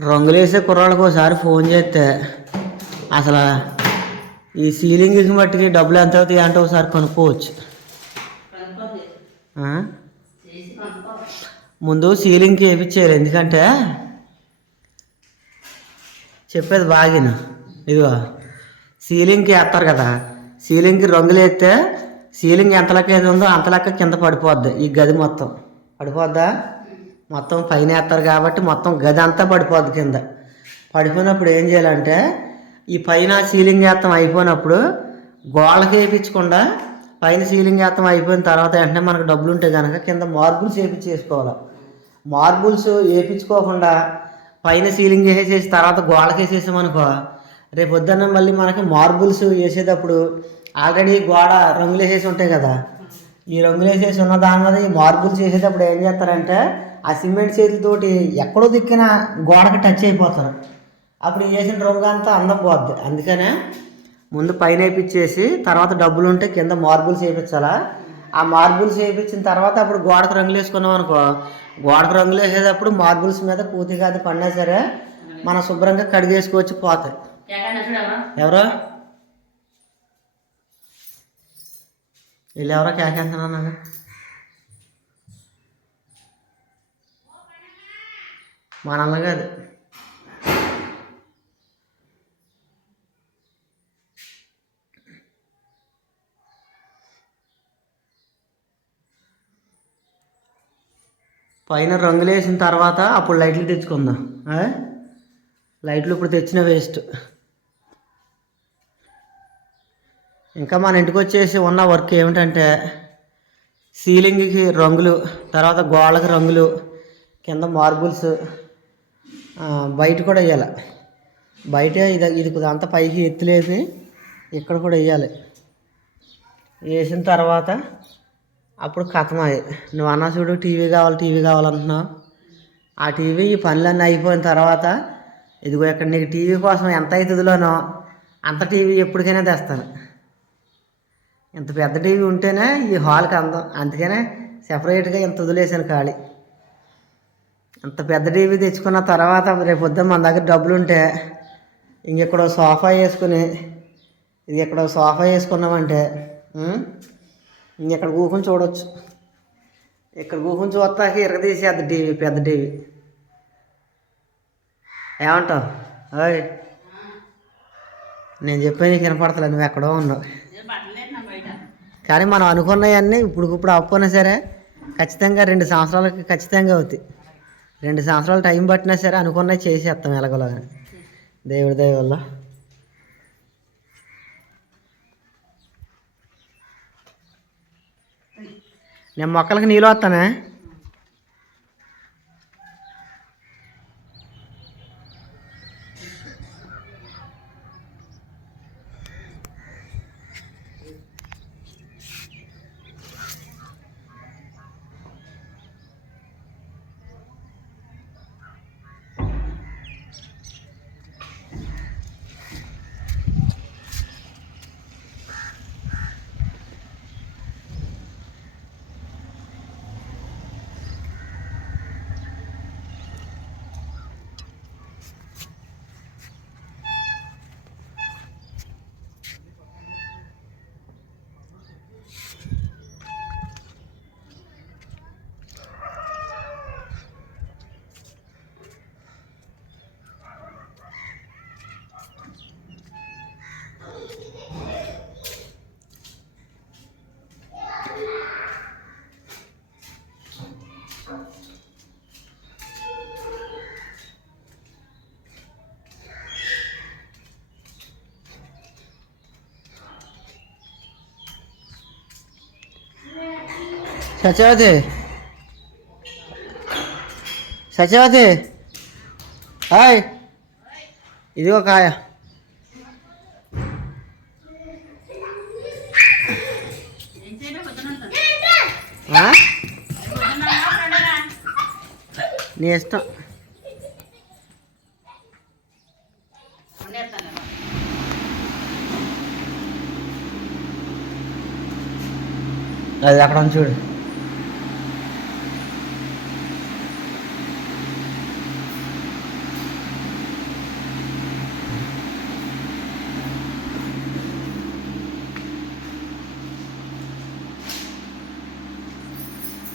రంగులేసే కుర్రాళ్ళకి ఒకసారి ఫోన్ చేస్తే అసలు ఈ సీలింగ్కి మట్టికి డబ్బులు ఎంత అవుతాయి అంటే ఒకసారి కొనుక్కోవచ్చు. ముందు సీలింగ్కి వేయించారు ఎందుకంటే చెప్పేది బాగిన. ఇదిగో సీలింగ్కి వేస్తారు కదా సీలింగ్కి రంగులు వేస్తే సీలింగ్ ఎంత లెక్క ఏది ఉందో అంత లెక్క కింద పడిపోద్ది ఈ గది మొత్తం. పడిపోద్దా? మొత్తం పైన వేస్తారు కాబట్టి మొత్తం గది అంతా పడిపోద్ది కింద. పడిపోయినప్పుడు ఏం చేయాలంటే ఈ పైన సీలింగ్ వేస్తాం అయిపోయినప్పుడు గోడకి వేయించకుండా పైన సీలింగ్ వేస్తాం అయిపోయిన తర్వాత వెంటనే మనకు డబ్బులు ఉంటే కనుక కింద మార్బుల్స్ వేయించేసుకోవాలి మార్బుల్స్ వేయించుకోకుండా పైన సీలింగ్ వేసేసి తర్వాత గోడకి వేసేసామనుకో రేపు పొద్దున్న మళ్ళీ మనకి మార్బుల్స్ వేసేటప్పుడు ఆల్రెడీ గోడ రంగులు వేసేసి ఉంటాయి కదా. ఈ రంగులు వేసేసి ఉన్న దాని మీద ఈ మార్బుల్స్ వేసేటప్పుడు ఏం చేస్తారంటే ఆ సిమెంట్ చేతులతోటి ఎక్కడో దిక్కిన గోడకి టచ్ అయిపోతారు. అప్పుడు ఈ వేసిన రంగు అంతా అందం పోద్ది. అందుకనే ముందు పైన వేయించేసి తర్వాత డబ్బులు ఉంటే కింద మార్బుల్స్ వేయించాలా ఆ మార్బుల్స్ వేయించిన తర్వాత అప్పుడు గోడకు రంగులు వేసుకున్నాం అనుకో గోడకు రంగులు వేసేటప్పుడు మార్బుల్స్ మీద పూర్తిగా అది పడినా సరే మనం శుభ్రంగా కడిగేసుకోవచ్చు పోతాయి. ఎవరు? వీళ్ళు ఎవరో కేకేస్తున్నాను మా కాదు. పైన రంగులు వేసిన తర్వాత అప్పుడు లైట్లు తెచ్చుకుందాం. లైట్లు ఇప్పుడు తెచ్చిన వేస్ట్. ఇంకా మన ఇంటికి వచ్చేసి ఉన్న వర్క్ ఏమిటంటే సీలింగ్కి రంగులు తర్వాత గోడలకు రంగులు కింద మార్బుల్స్ బయట కూడా వేయాలి. బయట ఇది ఇది అంతా పైకి ఎత్తులేపి ఇక్కడ కూడా వేయాలి. వేసిన తర్వాత అప్పుడు కథమాయి నువ్వు అన్నా చూడు టీవీ కావాలి టీవీ కావాలంటున్నావు ఆ టీవీ ఈ పనులన్నీ అయిపోయిన తర్వాత ఇదిగో ఇక్కడ నీకు టీవీ కోసం ఎంత అవుతుందిలోనో అంత టీవీ ఎప్పటికైనా తెస్తాను. ఇంత పెద్ద టీవీ ఉంటేనే ఈ హాల్కి అందం. అందుకనే సెపరేట్గా ఇంత వదిలేసాను ఖాళీ. అంత పెద్ద టీవీ తెచ్చుకున్న తర్వాత రేపు పొద్దున్న మన దగ్గర డబ్బులు ఉంటే ఇంకెక్కడో సోఫా వేసుకుని ఇది ఎక్కడో సోఫా వేసుకున్నామంటే ఇంకెక్కడ కూకుని చూడొచ్చు. ఇక్కడ కూకుని ఇరగ ఇరగదీసేద్ది టీవీ పెద్ద టీవీ. ఏమంటావు? ఓయ్ నేను చెప్పే నీకు వినపడతలే నువ్వు ఎక్కడో ఉన్నావు. కానీ మనం అనుకున్నవన్నీ ఇప్పుడు ఇప్పుడు అప్పున్నా సరే ఖచ్చితంగా రెండు సంవత్సరాలకి ఖచ్చితంగా అవుతాయి. రెండు సంవత్సరాలు టైం పట్టినా సరే అనుకున్న చేసేస్తాం ఎలాగోలాగా దేవుడి దయ వల్ల. నేను మొక్కలకి నీళ్ళు వస్తానా? సత్యవతి. సత్యవతి. హాయ్. ఇదిగో కాయ. నీ ఇష్టం. అది అక్కడ ఉంది చూడు.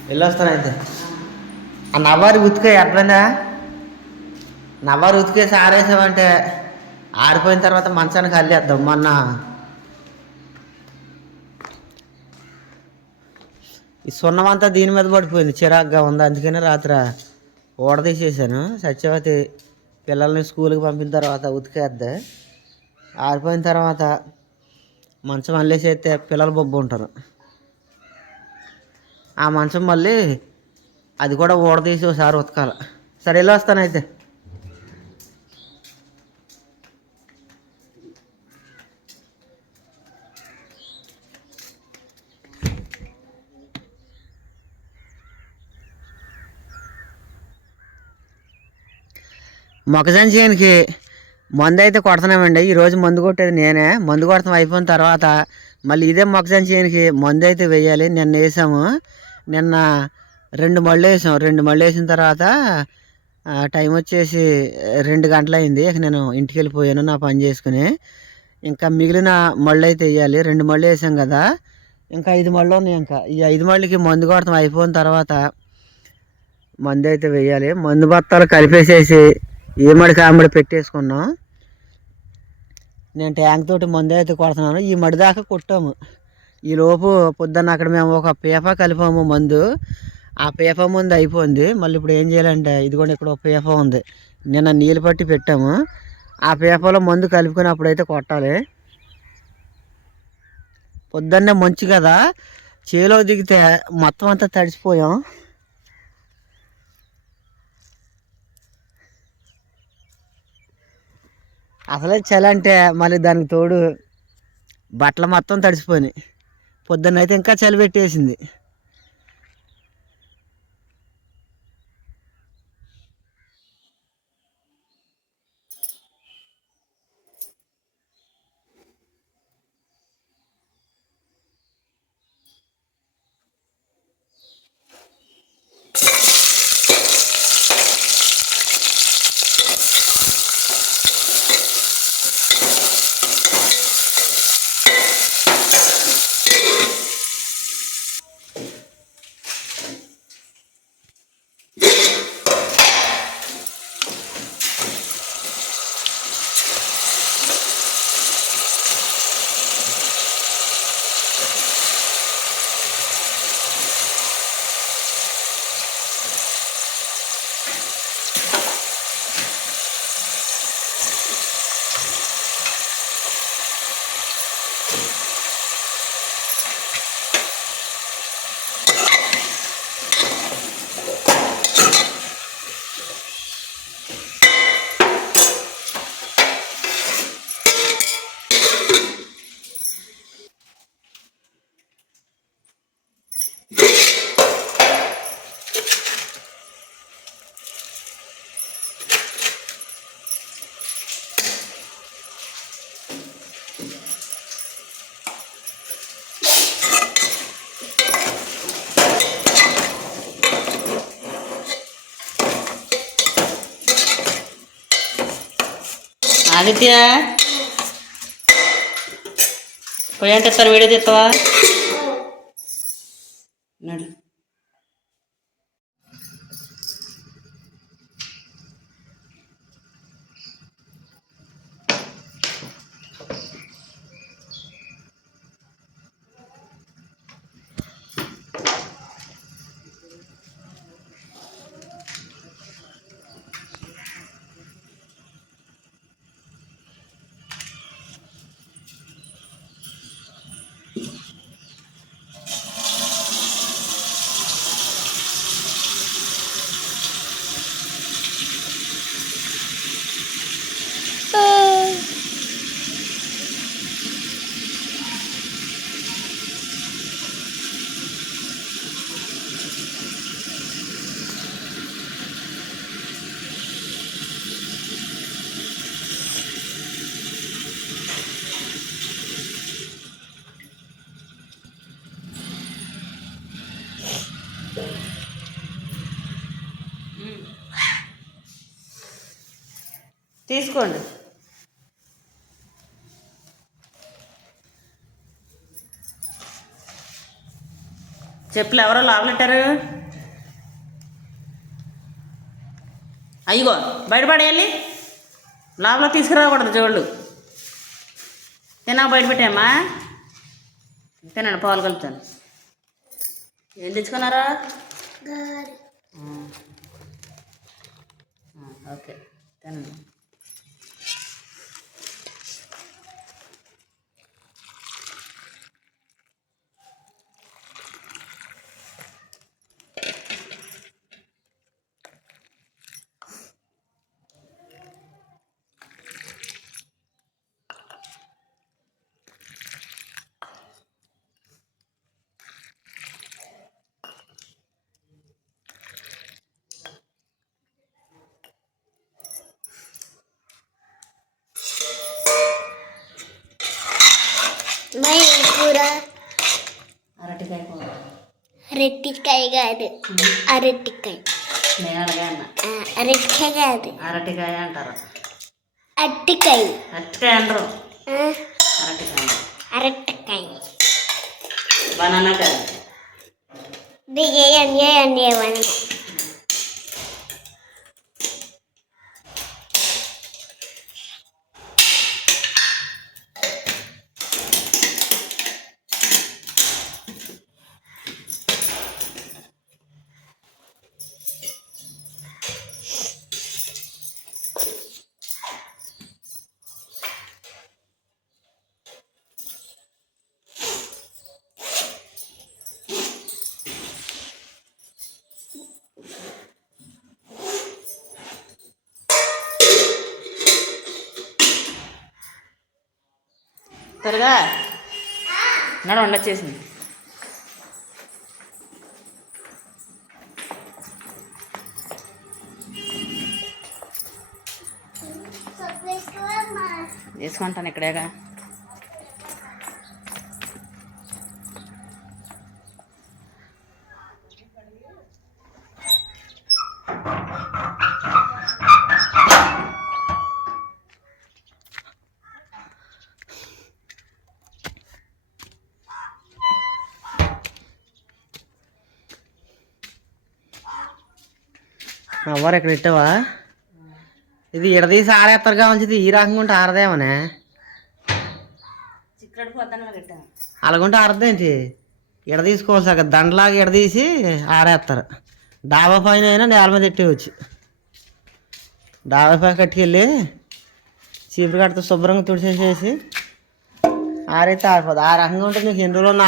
వెళ్ళొస్తాను అయితే. ఆ నవ్వారు ఉతికే అర్థమైందా నవ్వారు ఉతికేసి ఆరేసామంటే ఆరిపోయిన తర్వాత మంచానికి అల్లేద్దాం మొన్న. ఈ సున్నం అంతా దీని మీద పడిపోయింది చిరాగ్గా ఉంది. అందుకని రాత్రి ఓడదీసేసాను సత్యవతి పిల్లల్ని స్కూల్కి పంపిన తర్వాత ఉతికేద్ది. ఆరిపోయిన తర్వాత మంచం అల్లేసి అయితే పిల్లలు బొబ్బు ఉంటారు ఆ మంచం మళ్ళీ అది కూడా ఊడదీసి ఒకసారి ఉతకాలి. సరే వెళ్ళి వస్తాను అయితే. మొక్కజొన్న చేయనికి మందు అయితే కొడుతున్నామండి. ఈరోజు మందు కొట్టేది నేనే. మందు కొడతాం అయిపోయిన తర్వాత మళ్ళీ ఇదే మొక్కజొన్న చేయనికి మందు అయితే వేయాలి. నిన్న వేసాము. నిన్న రెండు మళ్ళు వేసాం. రెండు మళ్ళు వేసిన తర్వాత టైం వచ్చేసి రెండు గంటలైంది ఇక నేను ఇంటికి వెళ్ళిపోయాను నా పని చేసుకుని. ఇంకా మిగిలిన మళ్ళు అయితే వేయాలి. రెండు మళ్ళు వేసాం కదా. ఇంకా ఐదు మళ్ళు ఉన్నాయి ఇంకా. ఈ ఐదు మళ్ళకి మందు కొడతాం. అయిపోయిన తర్వాత మందు అయితే వేయాలి. మందు బత్తాలు కలిపేసేసి ఏమడి కామడి పెట్టేసుకున్నాం. నేను ట్యాంక్ తోటి మందు అయితే కొడుతున్నాను. ఈ మడి దాకా కొట్టాము. ఈ లోపు పొద్దున్న అక్కడ మేము ఒక పేప కలిపాము మందు. ఆ పేప మందు అయిపోయింది. మళ్ళీ ఇప్పుడు ఏం చేయాలంటే ఇదిగోండి ఇక్కడ ఒక పేప ఉంది. నిన్న నీళ్ళు పట్టి పెట్టాము. ఆ పేపలో మందు కలుపుకొని అప్పుడైతే కొట్టాలి. పొద్దున్నే మంచు కదా. చేలో దిగితే మొత్తం అంతా తడిసిపోయాం. అసలే చలి అంటే మళ్ళీ దానికి తోడు బట్టలు మొత్తం తడిసిపోయినాయి. పొద్దున్న అయితే ఇంకా చలి పెట్టేసింది. ఆదిత్య పోయి అంటే సార్ తీసుకోండి. చెప్పులు ఎవరో లోపలెట్టారు అయ్యో బయటపడేయాలి. లోపల తీసుకురాకూడదు చూడు. తిన్నా బయట పెట్టామా తినండి పాలు కలుపుతాను. ఏం తెచ్చుకున్నారా? ఓకే తినండి. కూర అరటికాయ కూర. అరటికాయ కాదు. అరటికాయ నేను అరటికాయ కాదు. అరటికాయ అంటారు అట్టికాయ అరటికాయ అంటారు అరటికాయ అరటికాయ బనానా కాయ దిగేయండి చేయండి త్వరగా నడు వండొచ్చేసింది వేసుకుంటాను ఇక్కడేగా. ఎవరు ఇక్కడ ఇట్టవా? ఇది ఇడదీసి ఆరేత్తరుగా ఉంచిది ఈ రకంగా ఉంటే ఆరదేమనే అలాగుంటే ఆరదేంటి ఇడ తీసుకోవాలి సగ దండలాగా ఇడదీసి ఆరేస్తారు డాబా పైన అయినా నేల మీద ఎట్టేయచ్చు. డాబా పై కట్టుకెళ్ళి చీపురు కడితే శుభ్రంగా తుడిచేసేసి ఆరైతే ఆరిపోదు. ఆ రకంగా ఉంటే నీకు ఎన్ని రోజులు